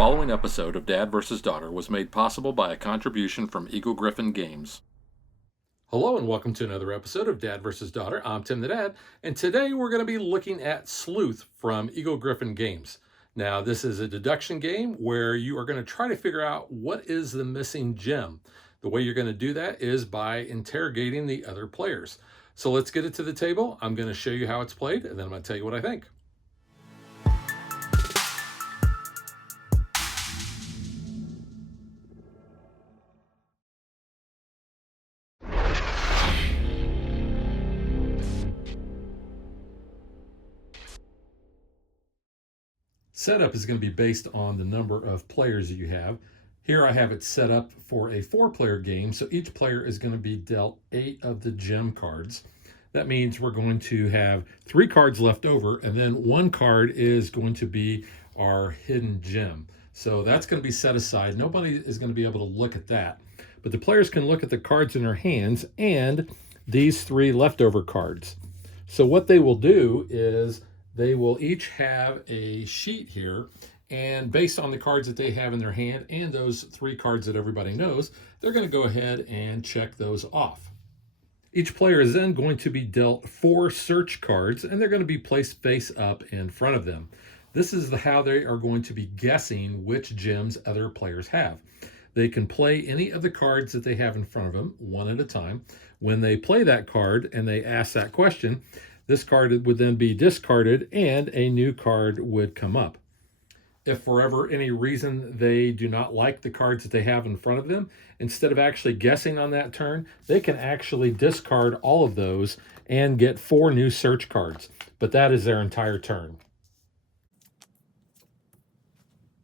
following episode of Dad vs. Daughter was made possible by a contribution from Eagle-Gryphon Games. Hello and welcome to another episode of Dad vs. Daughter. I'm Tim the Dad, and today we're going to be looking at Sleuth from Eagle-Gryphon Games. Now, this is a deduction game where you are going to try to figure out what is the missing gem. The way you're going to do that is by interrogating the other players. So let's get it to the table. I'm going to show you how it's played, and then I'm going to tell you what I think. Setup is going to be based on the number of players that you have. Here I have it set up for a 4-player game, so each player is going to be dealt 8 of the gem cards. That means we're going to have 3 cards left over, and then 1 card is going to be our hidden gem. So that's going to be set aside. Nobody is going to be able to look at that. But the players can look at the cards in their hands and these 3 leftover cards. So what they will do is they will each have a sheet here, and based on the cards that they have in their hand and those 3 cards that everybody knows, they're going to go ahead and check those off. Each player is then going to be dealt 4 search cards, and they're going to be placed face up in front of them. This is how they are going to be guessing which gems other players have. They can play any of the cards that they have in front of them, one at a time. When they play that card and they ask that question, this card would then be discarded and a new card would come up. If for ever any reason they do not like the cards that they have in front of them, instead of actually guessing on that turn, they can actually discard all of those and get 4 new search cards. But that is their entire turn.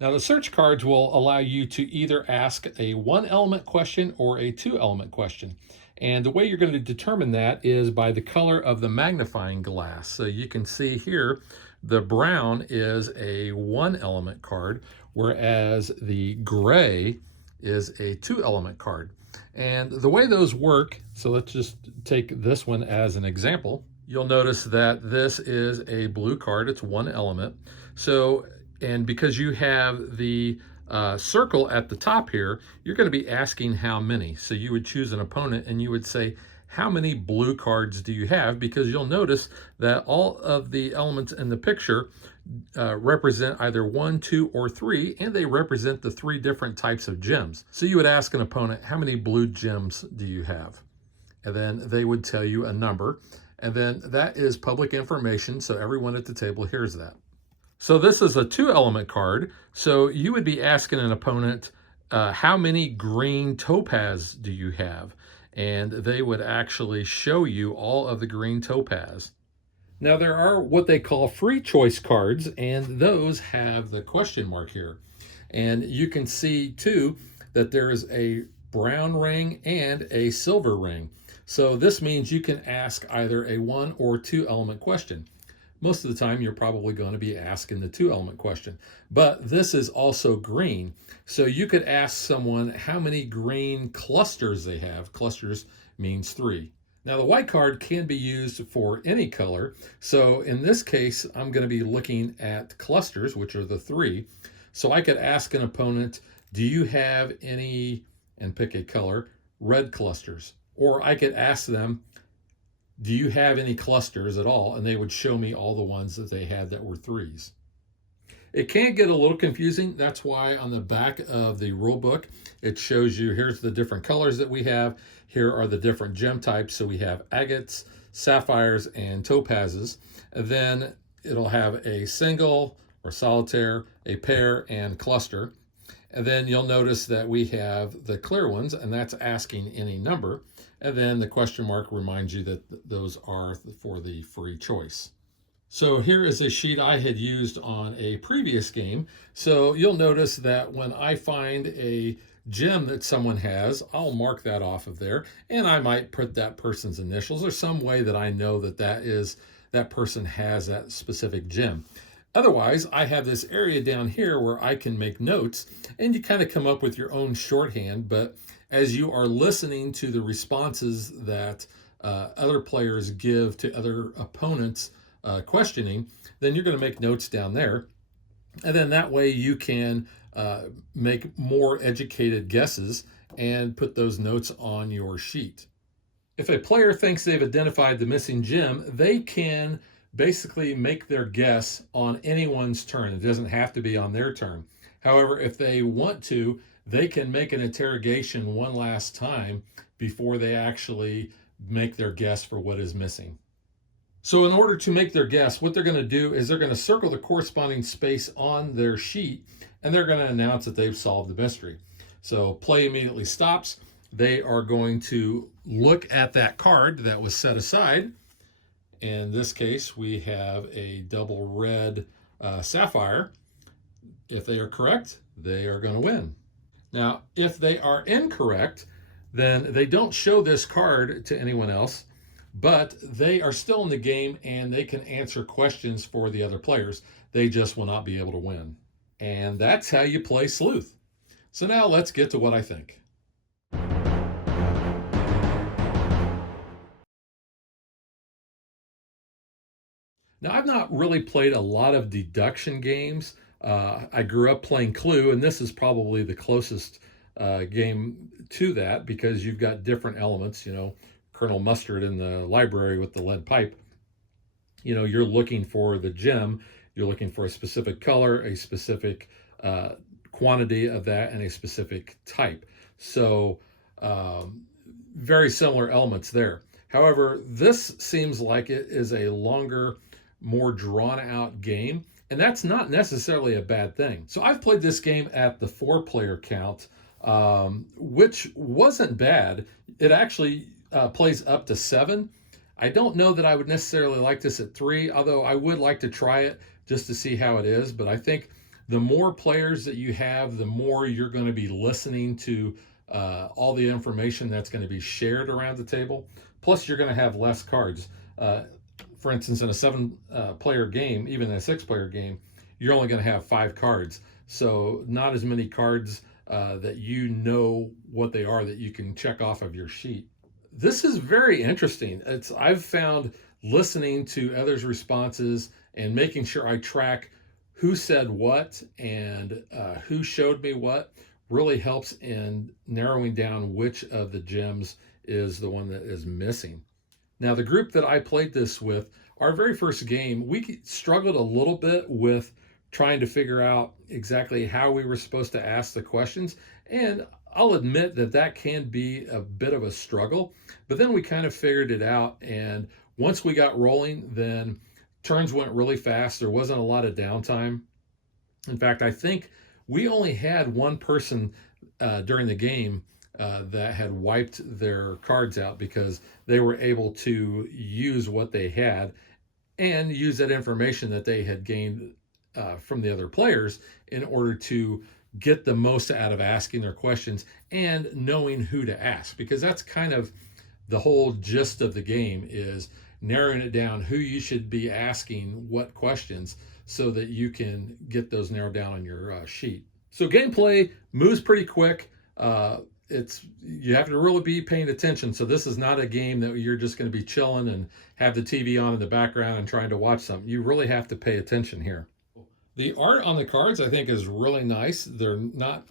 Now the search cards will allow you to either ask a 1-element question or a 2-element question. And the way you're going to determine that is by the color of the magnifying glass. So you can see here, the brown is a 1-element card, whereas the gray is a 2-element card. And the way those work, so let's just take this one as an example. You'll notice that this is a blue card, it's 1 element. So, and because you have the circle at the top here, you're going to be asking how many. So you would choose an opponent and you would say, how many blue cards do you have? Because you'll notice that all of the elements in the picture represent either 1, 2, or 3, and they represent the 3 different types of gems. So you would ask an opponent, how many blue gems do you have? And then they would tell you a number, and then that is public information, so everyone at the table hears that. So this is a 2-element card, so you would be asking an opponent, how many green topaz do you have? And they would actually show you all of the green topaz. Now there are what they call free choice cards, and those have the question mark here. And you can see too that there is a brown ring and a silver ring. So this means you can ask either a 1 or 2-element question. Most of the time, you're probably going to be asking the 2-element question. But this is also green. So you could ask someone how many green clusters they have. Clusters means 3. Now, the white card can be used for any color. So in this case, I'm going to be looking at clusters, which are the 3. So I could ask an opponent, do you have any, and pick a color, red clusters? Or I could ask them, do you have any clusters at all? And they would show me all the ones that they had that were 3s. It can get a little confusing. That's why on the back of the rule book, it shows you, here's the different colors that we have. Here are the different gem types. So we have agates, sapphires, and topazes. And then it'll have a single or solitaire, a pair, and cluster. And then you'll notice that we have the clear ones, and that's asking any number. And then the question mark reminds you that those are for the free choice. So here is a sheet I had used on a previous game. So you'll notice that when I find a gem that someone has, I'll mark that off of there, and I might put that person's initials or some way that I know that that person has that specific gem. Otherwise, I have this area down here where I can make notes, and you kind of come up with your own shorthand. But as you are listening to the responses that other players give to other opponents questioning, then you're going to make notes down there. And then that way you can make more educated guesses and put those notes on your sheet. If a player thinks they've identified the missing gem, they can basically make their guess on anyone's turn. It doesn't have to be on their turn. However, if they want to, they can make an interrogation one last time before they actually make their guess for what is missing. So in order to make their guess, what they're going to do is they're going to circle the corresponding space on their sheet, and they're going to announce that they've solved the mystery. So play immediately stops. They are going to look at that card that was set aside. In this case, we have a double red sapphire. If they are correct, they are going to win. Now, if they are incorrect, then they don't show this card to anyone else, but they are still in the game and they can answer questions for the other players. They just will not be able to win. And that's how you play Sleuth. So now let's get to what I think. Now, I've not really played a lot of deduction games. I grew up playing Clue, and this is probably the closest game to that because you've got different elements. You know, Colonel Mustard in the library with the lead pipe. You know, you're looking for the gem, you're looking for a specific color, a specific quantity of that, and a specific type. So, very similar elements there. However, this seems like it is a longer, more drawn out game, and that's not necessarily a bad thing. So I've played this game at the 4-player count, which wasn't bad. It actually plays up to 7. I don't know that I would necessarily like this at 3, although I would like to try it just to see how it is. But I think the more players that you have, the more you're going to be listening to all the information that's going to be shared around the table. Plus, you're going to have less cards. For instance, in a 7-player game, even a 6-player game, you're only going to have 5 cards. So not as many cards that you know what they are that you can check off of your sheet. This is very interesting. I've found listening to others' responses and making sure I track who said what and who showed me what really helps in narrowing down which of the gems is the one that is missing. Now, the group that I played this with, our very first game, we struggled a little bit with trying to figure out exactly how we were supposed to ask the questions. And I'll admit that that can be a bit of a struggle, but then we kind of figured it out. And once we got rolling, then turns went really fast. There wasn't a lot of downtime. In fact, I think we only had one person during the game that had wiped their cards out because they were able to use what they had and use that information that they had gained from the other players in order to get the most out of asking their questions and knowing who to ask, because that's kind of the whole gist of the game, is narrowing it down who you should be asking what questions so that you can get those narrowed down on your sheet. So gameplay moves pretty quick. You have to really be paying attention. So this is not a game that you're just going to be chilling and have the TV on in the background and trying to watch something. You really have to pay attention here. The art on the cards, I think, is really nice. They're not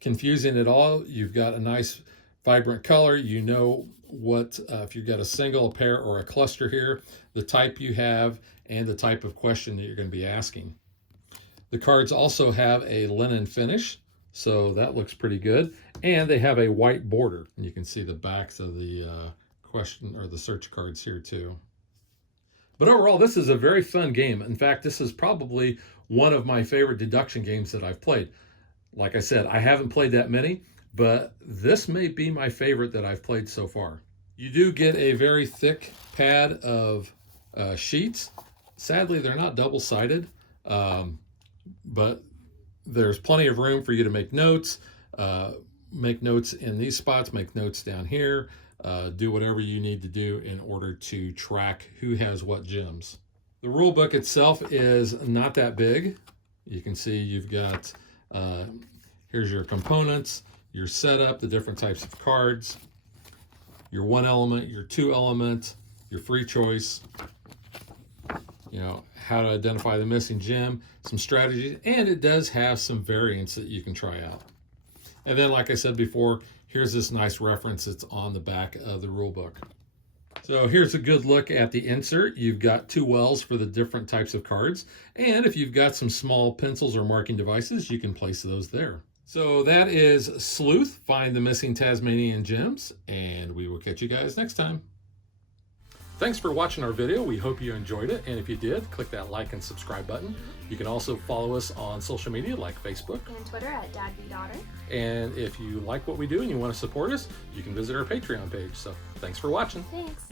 confusing at all. You've got a nice vibrant color. You know what, if you've got a single, a pair, or a cluster here, the type you have, and the type of question that you're going to be asking. The cards also have a linen finish, so that looks pretty good. And they have a white border. And you can see the backs of the question or the search cards here too. But overall, this is a very fun game. In fact, this is probably one of my favorite deduction games that I've played. Like I said, I haven't played that many, but this may be my favorite that I've played so far. You do get a very thick pad of sheets. Sadly, they're not double-sided, but there's plenty of room for you to make notes in these spots, make notes down here, do whatever you need to do in order to track who has what gems. The rule book itself is not that big. You can see you've got, here's your components, your setup, the different types of cards, your 1 element, your 2 element, your free choice. how to identify the missing gem, some strategies, and it does have some variants that you can try out. And then, like I said before, here's this nice reference that's on the back of the rule book. So here's a good look at the insert. You've got 2 wells for the different types of cards. And if you've got some small pencils or marking devices, you can place those there. So that is Sleuth, Find the Missing Tasmanian Gems, and we will catch you guys next time. Thanks for watching our video. We hope you enjoyed it. And if you did, click that like and subscribe button. You can also follow us on social media like Facebook and Twitter at DadBeDaughter. And if you like what we do and you want to support us, you can visit our Patreon page. So thanks for watching. Thanks.